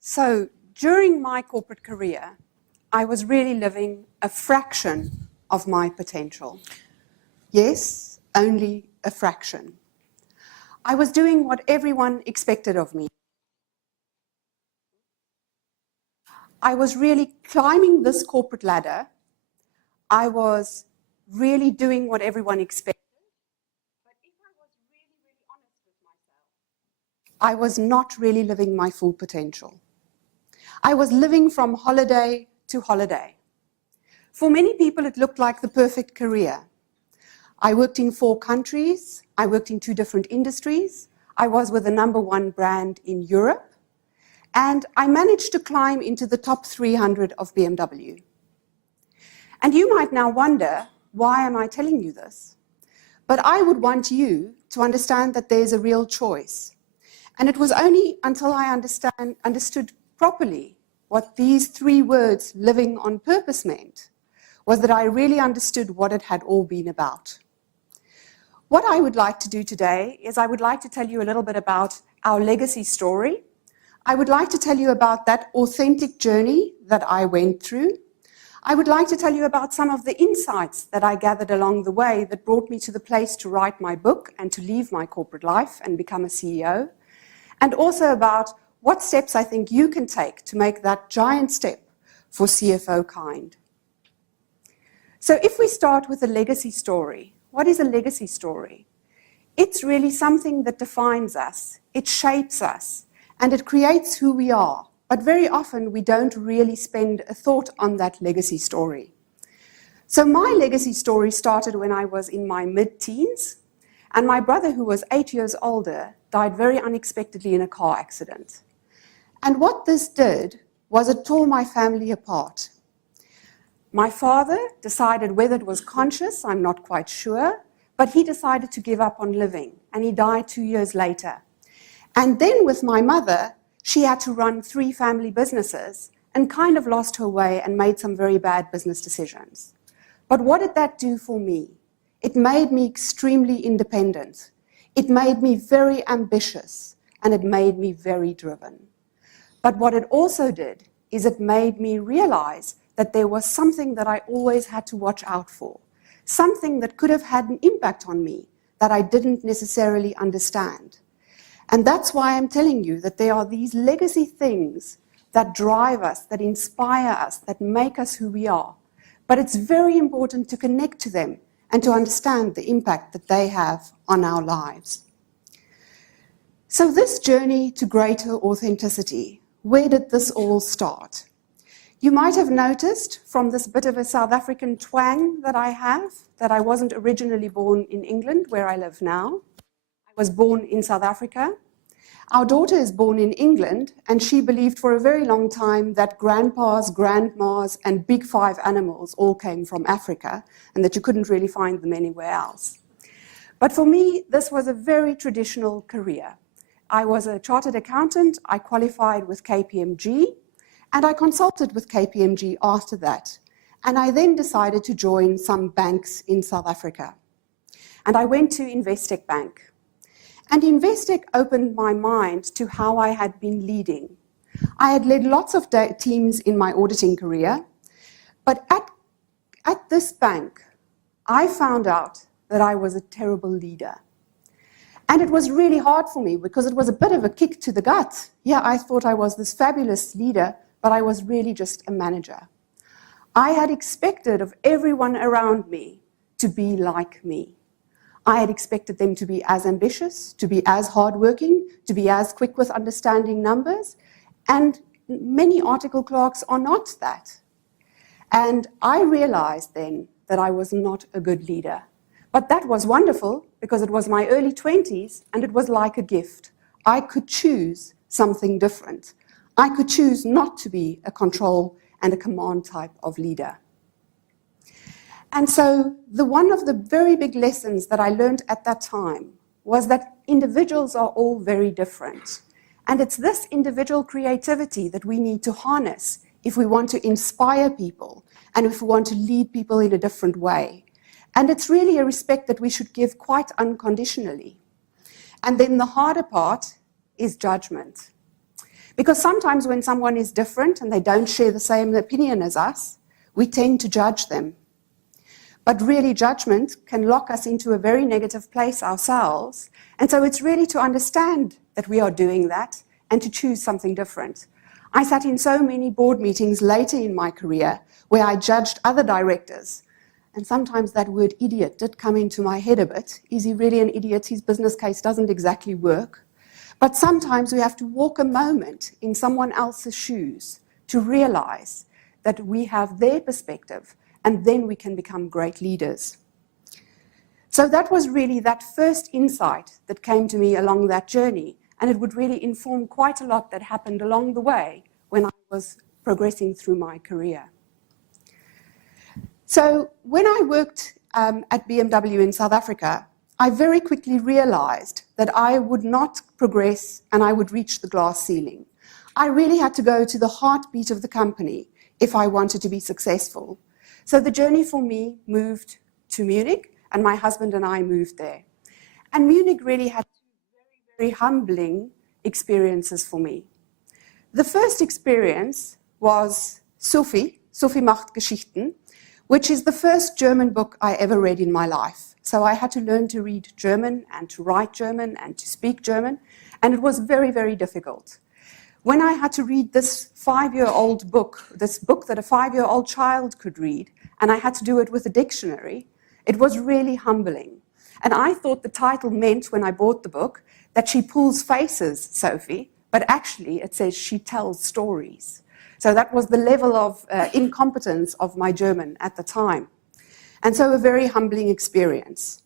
So during my corporate career, I was really living a fraction of my potential. Yes, only a fraction. I was doing what everyone expected of me. I was really climbing this corporate ladder. I was really doing what everyone expected. But if I was really, really honest with myself, I was not really living my full potential. I was living from holiday to holiday. For many people, it looked like the perfect career. I worked in 4 countries. I worked in 2 different industries. I was with the #1 brand in Europe. And I managed to climb into the top 300 of BMW. And you might now wonder, why am I telling you this? But I would want you to understand that there's a real choice. And it was only until I understood properly what these 3 words, living on purpose, meant, was that I really understood what it had all been about. What I would like to do today is I would like to tell you a little bit about our legacy story. I would like to tell you about that authentic journey that I went through. I would like to tell you about some of the insights that I gathered along the way that brought me to the place to write my book and to leave my corporate life and become a CEO. And also about what steps I think you can take to make that giant step for CFO kind. So if we start with a legacy story, what is a legacy story? It's really something that defines us, it shapes us, and it creates who we are. But very often we don't really spend a thought on that legacy story. So my legacy story started when I was in my mid-teens, and my brother, who was 8 years older, died very unexpectedly in a car accident. And what this did was it tore my family apart. My father decided, whether it was conscious, I'm not quite sure, but he decided to give up on living, and he died 2 years later. And then with my mother, she had to run 3 family businesses and kind of lost her way and made some very bad business decisions. But what did that do for me? It made me extremely independent. It made me very ambitious, and it made me very driven. But what it also did is it made me realize that there was something that I always had to watch out for, something that could have had an impact on me that I didn't necessarily understand. And that's why I'm telling you that there are these legacy things that drive us, that inspire us, that make us who we are. But it's very important to connect to them and to understand the impact that they have on our lives. So this journey to greater authenticity, where did this all start? You might have noticed from this bit of a South African twang that I have, that I wasn't originally born in England, where I live now. I was born in South Africa. Our daughter is born in England, and she believed for a very long time that grandpas, grandmas, and big 5 animals all came from Africa, and that you couldn't really find them anywhere else. But for me, this was a very traditional career. I was a chartered accountant, I qualified with KPMG, and I consulted with KPMG after that. And I then decided to join some banks in South Africa. And I went to Investec Bank. And Investec opened my mind to how I had been leading. I had led lots of teams in my auditing career, but at this bank, I found out that I was a terrible leader. And it was really hard for me because it was a bit of a kick to the gut. Yeah, I thought I was this fabulous leader, but I was really just a manager. I had expected of everyone around me to be like me. I had expected them to be as ambitious, to be as hardworking, to be as quick with understanding numbers, and many article clerks are not that. And I realized then that I was not a good leader. But that was wonderful because it was my early 20s and it was like a gift. I could choose something different. I could choose not to be a control and a command type of leader. And so one of the very big lessons that I learned at that time was that individuals are all very different. And it's this individual creativity that we need to harness if we want to inspire people and if we want to lead people in a different way. And it's really a respect that we should give quite unconditionally. And then the harder part is judgment. Because sometimes when someone is different and they don't share the same opinion as us, we tend to judge them. But really, judgment can lock us into a very negative place ourselves. And so it's really to understand that we are doing that and to choose something different. I sat in so many board meetings later in my career where I judged other directors. And sometimes that word idiot did come into my head a bit. Is he really an idiot? His business case doesn't exactly work. But sometimes we have to walk a moment in someone else's shoes to realize that we have their perspective, and then we can become great leaders. So that was really that first insight that came to me along that journey, and it would really inform quite a lot that happened along the way when I was progressing through my career. So when I worked at BMW in South Africa, I very quickly realized that I would not progress and I would reach the glass ceiling. I really had to go to the heartbeat of the company if I wanted to be successful. So the journey for me moved to Munich, and my husband and I moved there. And Munich really had very, very humbling experiences for me. The first experience was Sophie macht Geschichten, which is the first German book I ever read in my life. So I had to learn to read German and to write German and to speak German, and it was very, very difficult. When I had to read this 5-year-old book, this book that a 5-year-old child could read, and I had to do it with a dictionary, it was really humbling. And I thought the title meant, when I bought the book, that she pulls faces, Sophie, but actually it says she tells stories. So that was the level of incompetence of my German at the time. And so a very humbling experience.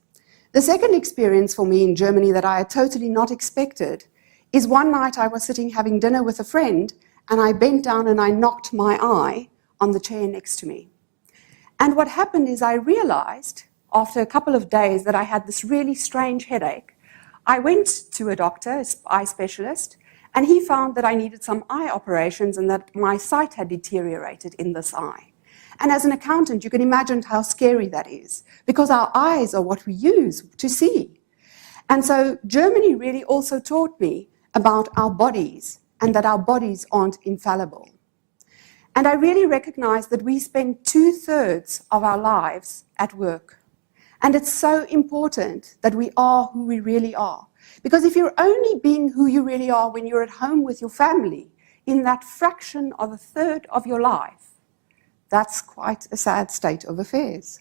The second experience for me in Germany that I had totally not expected is one night I was sitting having dinner with a friend, and I bent down and I knocked my eye on the chair next to me. And what happened is I realized after a couple of days that I had this really strange headache. I went to a doctor, an eye specialist, and he found that I needed some eye operations and that my sight had deteriorated in this eye. And as an accountant, you can imagine how scary that is, because our eyes are what we use to see. And so Germany really also taught me about our bodies and that our bodies aren't infallible. And I really recognized that we spend 2/3 of our lives at work. And it's so important that we are who we really are. Because if you're only being who you really are when you're at home with your family, in that fraction of 1/3 of your life, that's quite a sad state of affairs.